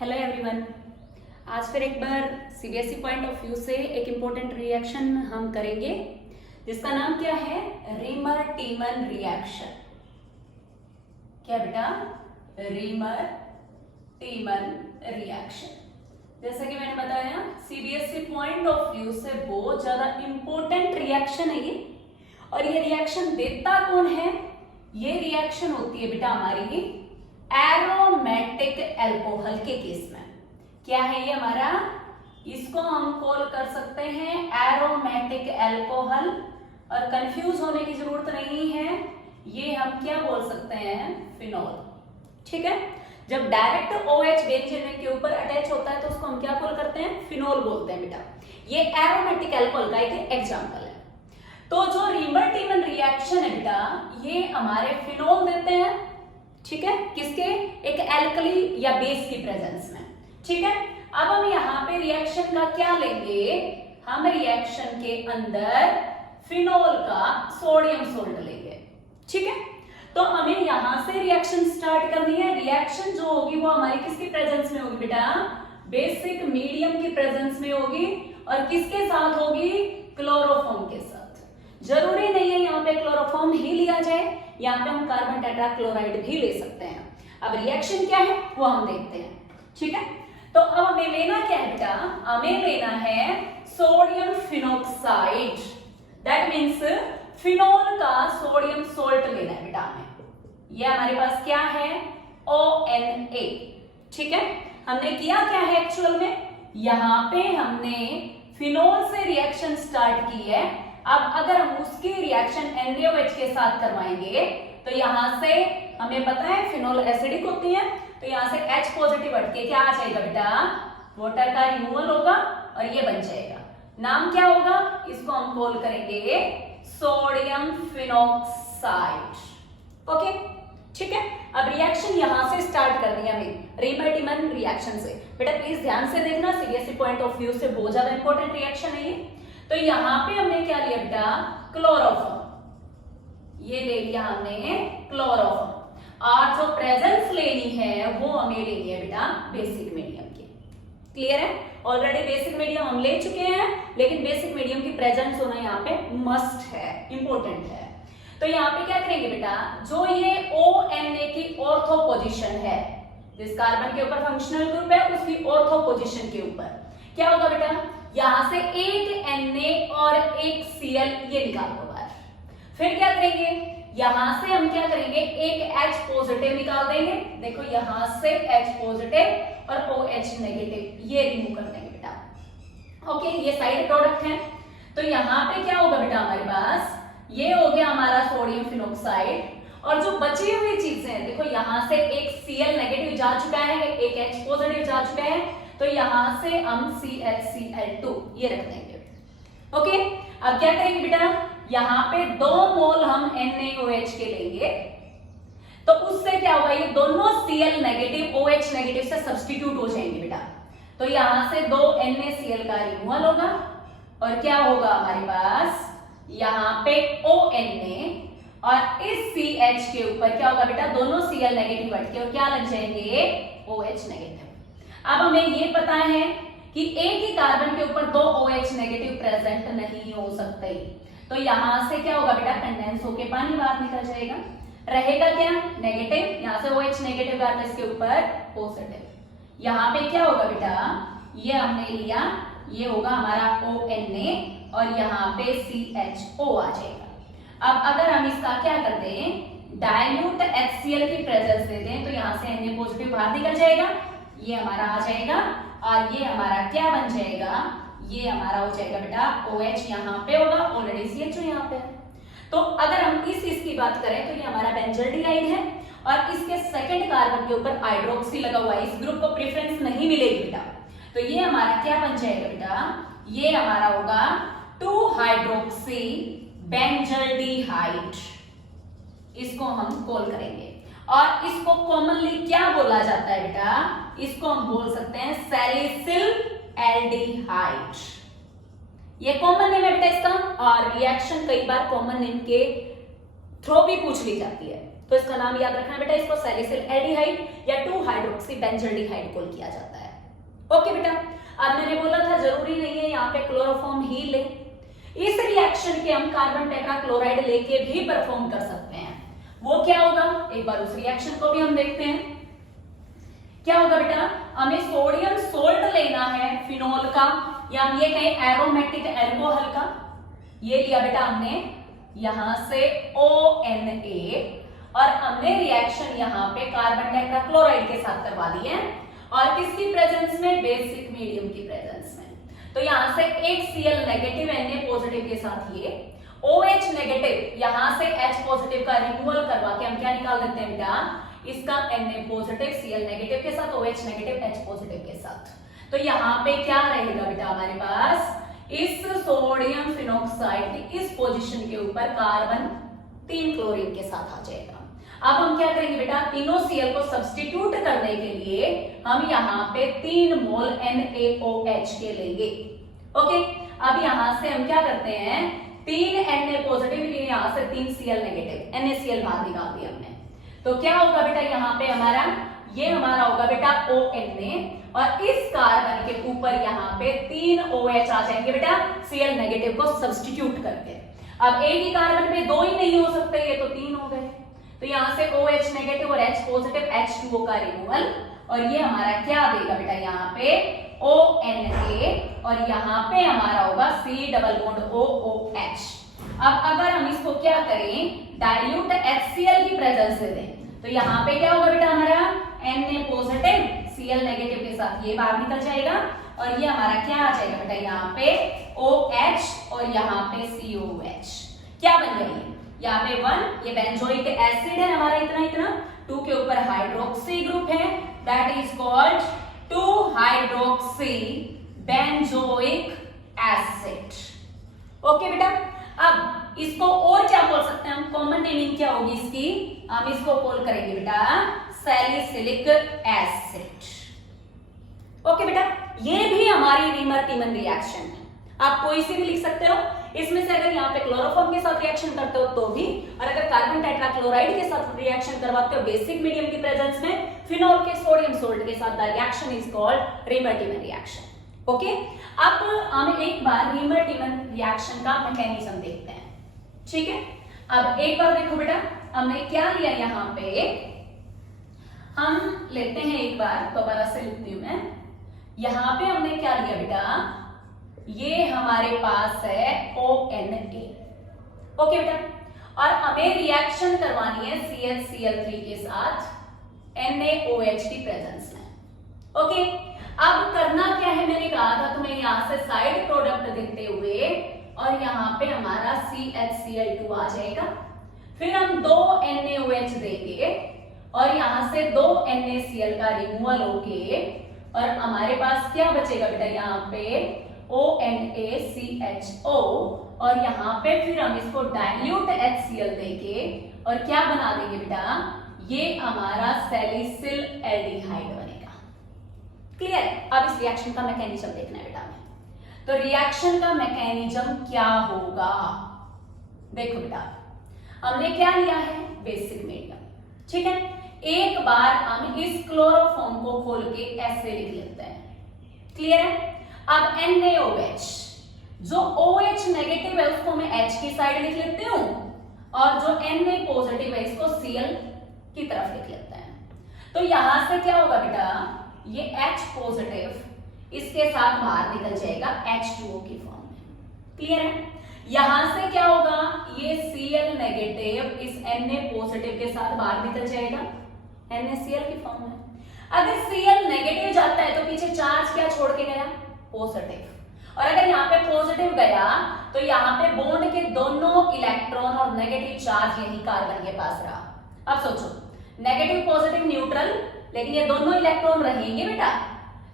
Hello everyone. आज फिर एक बार सीबीएसई पॉइंट ऑफ व्यू से एक इम्पोर्टेंट रिएक्शन हम करेंगे जिसका नाम क्या है, रीमर टीमन रिएक्शन। क्या बेटा, रीमर टीमन रिएक्शन। जैसा कि मैंने बताया सीबीएसई पॉइंट ऑफ व्यू से बहुत ज्यादा इम्पोर्टेंट रिएक्शन है ये। और ये रिएक्शन देता कौन है? ये रिएक्शन होती है बेटा हमारी एरोमेटिक अल्कोहल के केस में। क्या है ये हमारा? इसको हम कॉल कर सकते हैं एरोमेटिक अल्कोहल। और कंफ्यूज होने की जरूरत नहीं है, ये हम क्या बोल सकते हैं? फिनॉल। ठीक है, जब डायरेक्ट OH बेंजीन के ऊपर अटैच होता है तो उसको हम क्या कॉल करते हैं? फिनॉल बोलते हैं बेटा। ये एरोमेटिक अल्कोहल का एक एग्जांपल है। तो जो रीमर टीमन रिएक्शन है बेटा, ये हमारे फिनॉल देते हैं। ठीक है, किसके? एक एल्कली या बेस की प्रेजेंस में। ठीक है, अब हम यहाँ पे रिएक्शन का क्या लेंगे? हम रिएक्शन के अंदर फिनॉल का सोडियम सोल्ट लेंगे। ठीक है, तो हमें यहां से रिएक्शन स्टार्ट करनी है। रिएक्शन जो होगी वो हमारी किसकी प्रेजेंस में होगी बेटा? बेसिक मीडियम की प्रेजेंस में होगी। और किसके साथ होगी? क्लोरोफॉर्म के साथ। जरूरी नहीं है यहाँ पे क्लोरोफॉर्म ही लिया जाए, यहाँ पे हम कार्बन टेट्राक्लोराइड भी ले सकते हैं। अब रिएक्शन क्या है वो हम देखते हैं। ठीक है, तो अब हमें लेना क्या है बेटा? हमें लेना है sodium phenoxide. That means phenol का सोडियम सोल्ट लेना है बेटा हमें। ये हमारे पास क्या है? ONA। ठीक है, हमने किया क्या है एक्चुअल में? यहाँ पे हमने फिनॉल से रिएक्शन स्टार्ट की है। अब अगर हम उसकी रिएक्शन NaOH के साथ करवाएंगे तो यहां से हमें पता है फिनॉल एसिडिक होती है, तो यहां से H पॉजिटिव हट के क्या आ जाएगा बेटा? वाटर का रिमूवल होगा और ये बन जाएगा। नाम क्या होगा? इसको हम कॉल करेंगे सोडियम फिनोक्साइड। ओके, ठीक है। अब रिएक्शन यहां से स्टार्ट करनी है हमें रीमर टीमन रिएक्शन से। बेटा प्लीज ध्यान से देखना, सीबीएसई पॉइंट ऑफ व्यू से बहुत ज्यादा इंपॉर्टेंट रिएक्शन है ये। तो यहां पे हमने क्या लिया बेटा? क्लोरोफॉर्म। ये ले लिया हमने क्लोरोफॉर्म। और जो प्रेजेंस लेनी है वो हमें लेनी है बेटा बेसिक मीडियम की। क्लियर है? ऑलरेडी बेसिक मीडियम हम ले चुके हैं, लेकिन बेसिक मीडियम की प्रेजेंस होना यहाँ पे मस्ट है, इंपॉर्टेंट है। तो यहाँ पे क्या करेंगे बेटा? जो ये ONA की ऑर्थो पोजिशन है, जिस कार्बन के ऊपर फंक्शनल ग्रुप है उसकी ऑर्थो पोजिशन के ऊपर क्या होगा बेटा? यहां से एक Na और एक Cl ये निकाल दो बाहर। फिर क्या करेंगे? यहां से हम क्या करेंगे? एक H पॉजिटिव निकाल देंगे। देखो यहां से H पॉजिटिव और OH नेगेटिव ये रिमूव कर देंगे बेटा। ओके, ये साइड प्रोडक्ट है। तो यहां पे क्या होगा बेटा हमारे पास? ये हो गया हमारा सोडियम फिनोक्साइड। और जो बची हुई चीजें हैं, देखो यहां से एक Cl नेगेटिव जा चुका है, एक H पॉजिटिव जा चुका है, तो यहां से हम CHCl2 ये रख देंगे। ओके, अब क्या करेंगे बेटा? यहां पे 2 मोल हम NaOH के लेंगे, तो उससे क्या होगा? ये दोनों Cl नेगेटिव OH नेगेटिव से सब्स्टिट्यूट हो जाएंगे बेटा। तो यहां से 2 NaCl का रिमूवल होगा और क्या होगा हमारे पास? यहां पे ONA और इस CH के ऊपर क्या होगा बेटा? दोनों Cl नेगेटिव हट के और क्या लग जाएंगे? OH negative. अब हमें ये पता है कि एक ही कार्बन के ऊपर 2 OH नेगेटिव प्रेजेंट नहीं हो सकते, तो यहां से क्या होगा बेटा? कंडेंस होके पानी बाहर निकल जाएगा। रहेगा क्या? नेगेटिव। यहां से OH नेगेटिव डालने इसके ऊपर पॉजिटिव। यहां पे क्या होगा बेटा? ये हमने लिया, ये होगा हमारा ONA और यहाँ पे CHO आ जाएगा। अब अगर हम इसका क्या कर दें? डाइल्यूट HCl की प्रेजेंस दे दें तो यहाँ से Na पॉजिटिव बाहर निकल जाएगा, ये हमारा आ जाएगा और ये हमारा क्या बन जाएगा? ये हमारा हो जाएगा बेटा OH यहाँ पे होगा, ऑलरेडी CHO यहाँ पे है। तो अगर हम इसकी बात करें तो ये हमारा बेंजल्डिहाइड है और इसके सेकंड कार्बन के ऊपर हाइड्रोक्सी लगा हुआ है। इस ग्रुप को प्रेफरेंस नहीं मिलेगी बेटा, तो ये हमारा क्या बन जाएगा बेटा? ये हमारा होगा 2 हाइड्रोक्सी बेंजल्डिहाइड। इसको हम कॉल करेंगे और इसको कॉमनली क्या बोला जाता है बेटा? इसको हम बोल सकते हैं सैलिसिल एल्डिहाइड। ये कॉमन नेम है बेटा इसका, और रिएक्शन कई बार कॉमन नेम के थ्रू भी पूछ ली जाती है। तो इसका नाम याद रखना बेटा, इसको सैलिसिल एल्डिहाइड या 2 हाइड्रोक्सी बेंजल्डिहाइड कॉल किया जाता है। ओके बेटा, अब मैंने बोला था जरूरी नहीं है यहाँ पे क्लोरोफॉर्म ही ले, इस रिएक्शन के हम कार्बन टेट्राक्लोराइड लेके भी परफॉर्म कर सकते हैं। वो क्या होगा, एक बार उस रिएक्शन को भी हम देखते हैं। क्या होगा बेटा, हमें सोडियम सोल्ट लेना है फिनोल का, या हम ये कहें एरोमेटिक एल्कोहल का। ये लिया बेटा हमने यहां से ONA, और हमने रिएक्शन यहाँ पे कार्बन टेट्राक्लोराइड के साथ करवा दी है, और किसकी प्रेजेंस में, बेसिक मीडियम की प्रेजेंस में। तो यहां से एक Cl नेगेटिव Na पॉजिटिव के साथ ये OH नेगेटिव, यहां से H पॉजिटिव का रिमूवल करवा के हम क्या निकाल देते हैं बेटा, इसका Na पॉजिटिव Cl नेगेटिव के साथ, OH नेगेटिव H पॉजिटिव के साथ। तो यहाँ पे क्या रहेगा बेटा हमारे पास, इस सोडियम फिनोक्साइड की इस पोजीशन के ऊपर कार्बन 3 क्लोरीन के साथ आ जाएगा। अब हम क्या करेंगे बेटा, तीनों Cl को सब्स्टिट्यूट करने के लिए हम यहाँ पे 3 मोल NaOH के लेंगे। ओके, अब यहाँ से हम क्या करते हैं, 3 Na पॉजिटिव लिए, यहाँ से 3 Cl नेगेटिव, NaCl बाहर निकाल दिया हमने। तो क्या होगा बेटा यहाँ पे हमारा, ये हमारा होगा बेटा ONA, और इस कार्बन के ऊपर यहाँ पे 3 OH आ जाएंगे बेटा Cl नेगेटिव को सब्स्टिट्यूट करके। अब एक ही कार्बन पे 2 ही नहीं हो सकते, ये तो 3 हो गए। तो यहाँ से OH नेगेटिव और H पॉजिटिव H2O का रिमूवल, और ये हमारा क्या देगा बेटा यहाँ पे ONA, और यहाँ पे हमारा होगा C डबल बॉन्ड OOH। अब अगर हम इसको क्या करें, डाइल्यूट HCl की प्रेजेंस से दें, तो यहाँ पे क्या होगा बेटा हमारा Na पॉजिटिव Cl नेगेटिव के साथ ये बाहर निकल जाएगा, और ये हमारा क्या आ जाएगा बेटा यहाँ पे OH और यहाँ पे COH। क्या बन गई, यहाँ पे 1, ये बेंजोइक एसिड है हमारा इतना, 2 के ऊपर हाइड्रोक्सी ग्रुप है, that is called 2 hydroxy benzoic acid. Okay बेटा, अब इसको और क्या बोल सकते हैं हम, कॉमन नेमिंग क्या होगी इसकी, हम इसको कॉल करेंगे बेटा सैलिसिलिक एसिड। ओके बेटा, ये भी हमारी रीमर-टीमन रिएक्शन है, आप कोई सी भी लिख सकते हो। इसमें से अगर यहाँ पे क्लोरोफॉर्म के साथ रिएक्शन करते हो तो भी, और अगर कार्बन टेट्राक्लोराइड के साथ रिएक्शन करवाते हो बेसिक मीडियम की प्रेजेंस में फिनोल के सोडियम सोल्ट के साथ, the reaction is called Reimer Tiemann reaction. Okay, अब हम एक बार रीमर-टीमन रिएक्शन का मैकेनिज्म देखते हैं, ठीक है। अब एक बार देखो बेटा, हमने क्या लिया, यहाँ पे हम लेते हैं, एक बार दोबारा से लिखती हूं मैं, यहाँ पे हमने क्या लिया बेटा, ये हमारे पास है ONA। ओके बेटा, और हमें रिएक्शन करवानी है ClCl3 के साथ NaOH की प्रेजेंस में। ओके, अब करना क्या है, मैंने कहा था तुम्हें यहां से साइड प्रोडक्ट देते हुए, और यहाँ पे हमारा CHCl2 आ जाएगा, फिर हम 2 NaOH देंगे, और यहां से 2 NaCl का रिमूवल होके, और हमारे पास क्या बचेगा बेटा, यहाँ पे ONaCHO, और यहाँ पे फिर हम इसको डाइल्यूट HCl देके और क्या बना देंगे बेटा, ये हमारा सैलिसिल एल्डिहाइड बनेगा। क्लियर? अब इस रिएक्शन का मैकेनिज्म देखना है बेटा हमें। तो रिएक्शन का मैकेनिज्म क्या होगा, देखो बेटा, हमने क्या लिया है, बेसिक मीडियम, ठीक है। एक बार हम इस क्लोरोफॉर्म को खोल के ऐसे लिख लेते हैं, क्लियर है। अब NaOH, जो OH नेगेटिव है उसको मैं H की साइड लिख लेती हूँ, और जो Na पॉजिटिव है इसको Cl की तरफ लिख लेते हैं। तो यहां से क्या होगा बेटा, ये H पॉजिटिव इसके साथ बाहर निकल जाएगा H2O की फॉर्म में, क्लियर है। यहां से क्या होगा, ये Cl नेगेटिव इस Na पॉजिटिव के साथ बाहर निकल जाएगा NaCl की फॉर्म में। अगर Cl नेगेटिव जाता है तो पीछे चार्ज क्या छोड़ के गया, पॉजिटिव, और अगर यहाँ पे पॉजिटिव गया तो यहाँ पे बॉन्ड के दोनों इलेक्ट्रॉन और नेगेटिव चार्ज यही कार्बन के पास रहा। अब सोचो, नेगेटिव पॉजिटिव न्यूट्रल, लेकिन ये दोनों इलेक्ट्रॉन रहेंगे बेटा,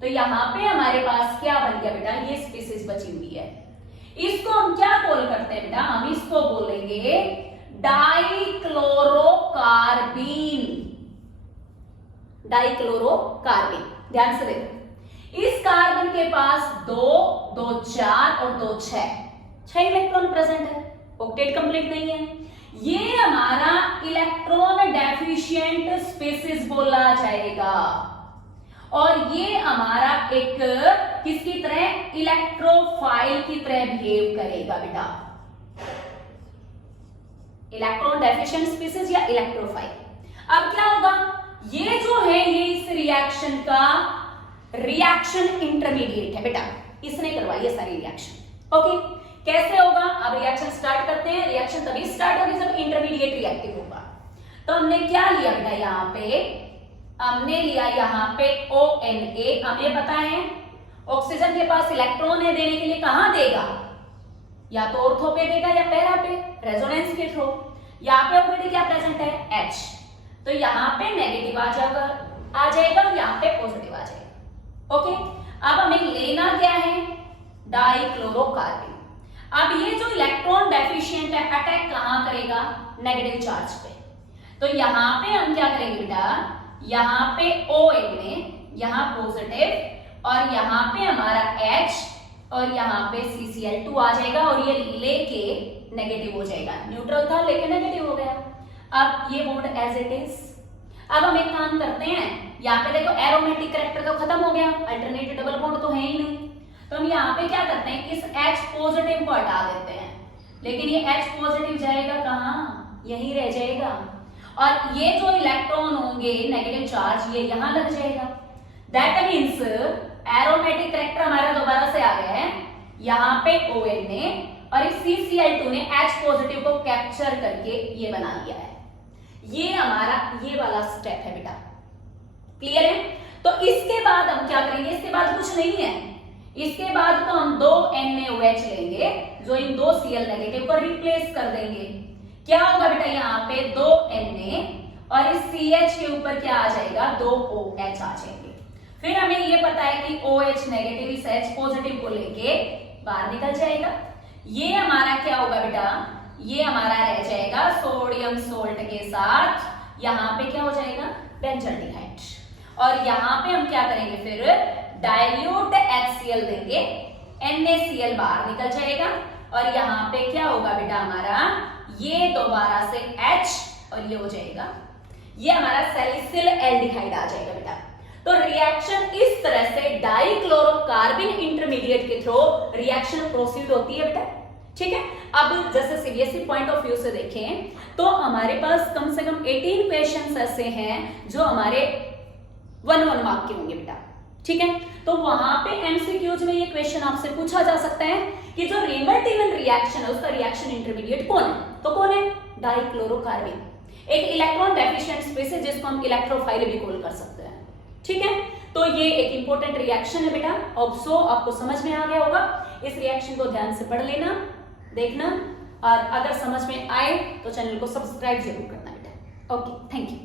तो यहाँ पे हमारे पास क्या बन गया बेटा, ये स्पीसीज बची हुई है। इसको हम क्या कॉल करते हैं बेटा, हम इसको बोलेंगे डाइक्लोरोकार्बीन। डाइक्लोरोकार्बीन, ध्यान से देखो, इस कार्बन के पास 2, 2 4 और 2 6 इलेक्ट्रॉन प्रेजेंट है, ऑक्टेट कंप्लीट नहीं है। ये हमारा इलेक्ट्रॉन डेफिशिएंट स्पीसीज बोला जाएगा और ये हमारा एक किसकी तरह, इलेक्ट्रोफाइल की तरह बिहेव करेगा बेटा, इलेक्ट्रॉन डेफिशिएंट स्पीसीज या इलेक्ट्रोफाइल। अब क्या होगा, ये जो है ये इस रिएक्शन का रिएक्शन इंटरमीडिएट है बेटा, इसने करवाई है सारी रिएक्शन। ओके, कैसे होगा, अब रिएक्शन स्टार्ट करते हैं। रिएक्शन तभी स्टार्ट होगी जब इंटरमीडिएट रिएक्टिव होगा। तो हमने क्या लिया बेटा, यहाँ पे हमने लिया यहाँ पे ONA। हमें पता है ऑक्सीजन के पास इलेक्ट्रॉन है, देने के लिए कहां देगा, या तो ऑर्थो पे देगा या पैरा पे, रेजोनेंस के थ्रू। यहाँ पे ऑलरेडी क्या प्रेजेंट है, H, तो यहाँ पे नेगेटिव आ जाएगा और यहाँ पे पॉजिटिव आ जाएगा। ओके, अब हमें लेना क्या है, डाइक्लोरोकार्बन। अब ये जो इलेक्ट्रॉन डेफिशिएंट है अटैक कहां करेगा, नेगेटिव चार्ज पे। तो यहाँ पे हम क्या करेंगे बेटा, यहाँ पे ONA, यहाँ पॉजिटिव और यहाँ पे हमारा H और यहाँ पे CCl2 आ जाएगा और ये लेके नेगेटिव हो जाएगा। न्यूट्रल था लेके नेगेटिव हो गया। अब ये बॉन्ड एज इट इज। अब हम एक काम करते हैं, यहाँ पे देखो एरोमेटिक कैरेक्टर तो खत्म हो गया, अल्टरनेटिव डबल बॉन्ड तो है ही नहीं, तो हम यहाँ पे क्या करते हैं, इस H पॉजिटिव को हटा देते हैं। लेकिन ये H पॉजिटिव जाएगा कहाँ, यहीं रह जाएगा और ये जो इलेक्ट्रॉन होंगे नेगेटिव चार्ज ये यहां लग जाएगा। दैट मीन्स एरोमेटिक कैरेक्टर हमारा दोबारा से आ गया है, यहाँ पे ONA और इस CCl2 ने H पॉजिटिव को कैप्चर करके ये बना लिया है। ये हमारा ये वाला स्टेप है बेटा, क्लियर है। तो इसके बाद हम क्या करेंगे, इसके बाद कुछ नहीं है, इसके बाद तो हम 2 NaOH लेंगे जो इन 2 Cl नेगेटिव को रिप्लेस कर देंगे। क्या होगा बेटा, यहाँ पे 2 Na और इस CH के ऊपर क्या आ जाएगा, 2 OH आ जाएंगे। फिर हमें ये पता है कि OH नेगेटिव इस H पॉजिटिव को लेके बाहर निकल जाएगा। ये हमारा क्या होगा बेटा, ये हमारा रह जाएगा सोडियम सोल्ट के साथ, यहाँ पे क्या हो जाएगा, बेंजल्डिहाइड। और यहाँ पे हम क्या करेंगे, फिर डाइल्यूट HCl देंगे, NaCl बाहर निकल जाएगा और यहाँ पे क्या होगा बेटा, हमारा ये दोबारा से H और ये हो जाएगा, ये हमारा सैलिसिल एल्डिहाइड आ जाएगा बेटा। तो रिएक्शन इस तरह से डाइक्लोरोकार्बन इंटरमीडिएट के थ्रू रिएक्शन प्रोसीड होती है बेटा, ठीक है। अब जैसे सीबीएसई पॉइंट ऑफ व्यू से देखें तो हमारे पास कम से कम 18 क्वेश्चंस ऐसे हैं जो हमारे 1 मार्क के होंगे बेटा, ठीक है। तो वहां पे एमसीक्यूज में ये क्वेश्चन आपसे पूछा जा सकता है कि जो रेमल्टिवन रिएक्शन है उसका रिएक्शन इंटरमीडिएट कौन है, तो कौन है, डाइक्लोरोकार्बन, एक इलेक्ट्रॉन डेफिशिएंट स्पीसीज जिसको हम इलेक्ट्रोफाइल भी कॉल कर सकते हैं, ठीक है। तो ये एक इंपॉर्टेंट रिएक्शन है बेटा, अब सो आपको समझ में आ गया होगा। इस रिएक्शन को ध्यान से पढ़ लेना, देखना, और अगर समझ में आए तो चैनल को सब्सक्राइब जरूर करना बेटा। Okay, thank you.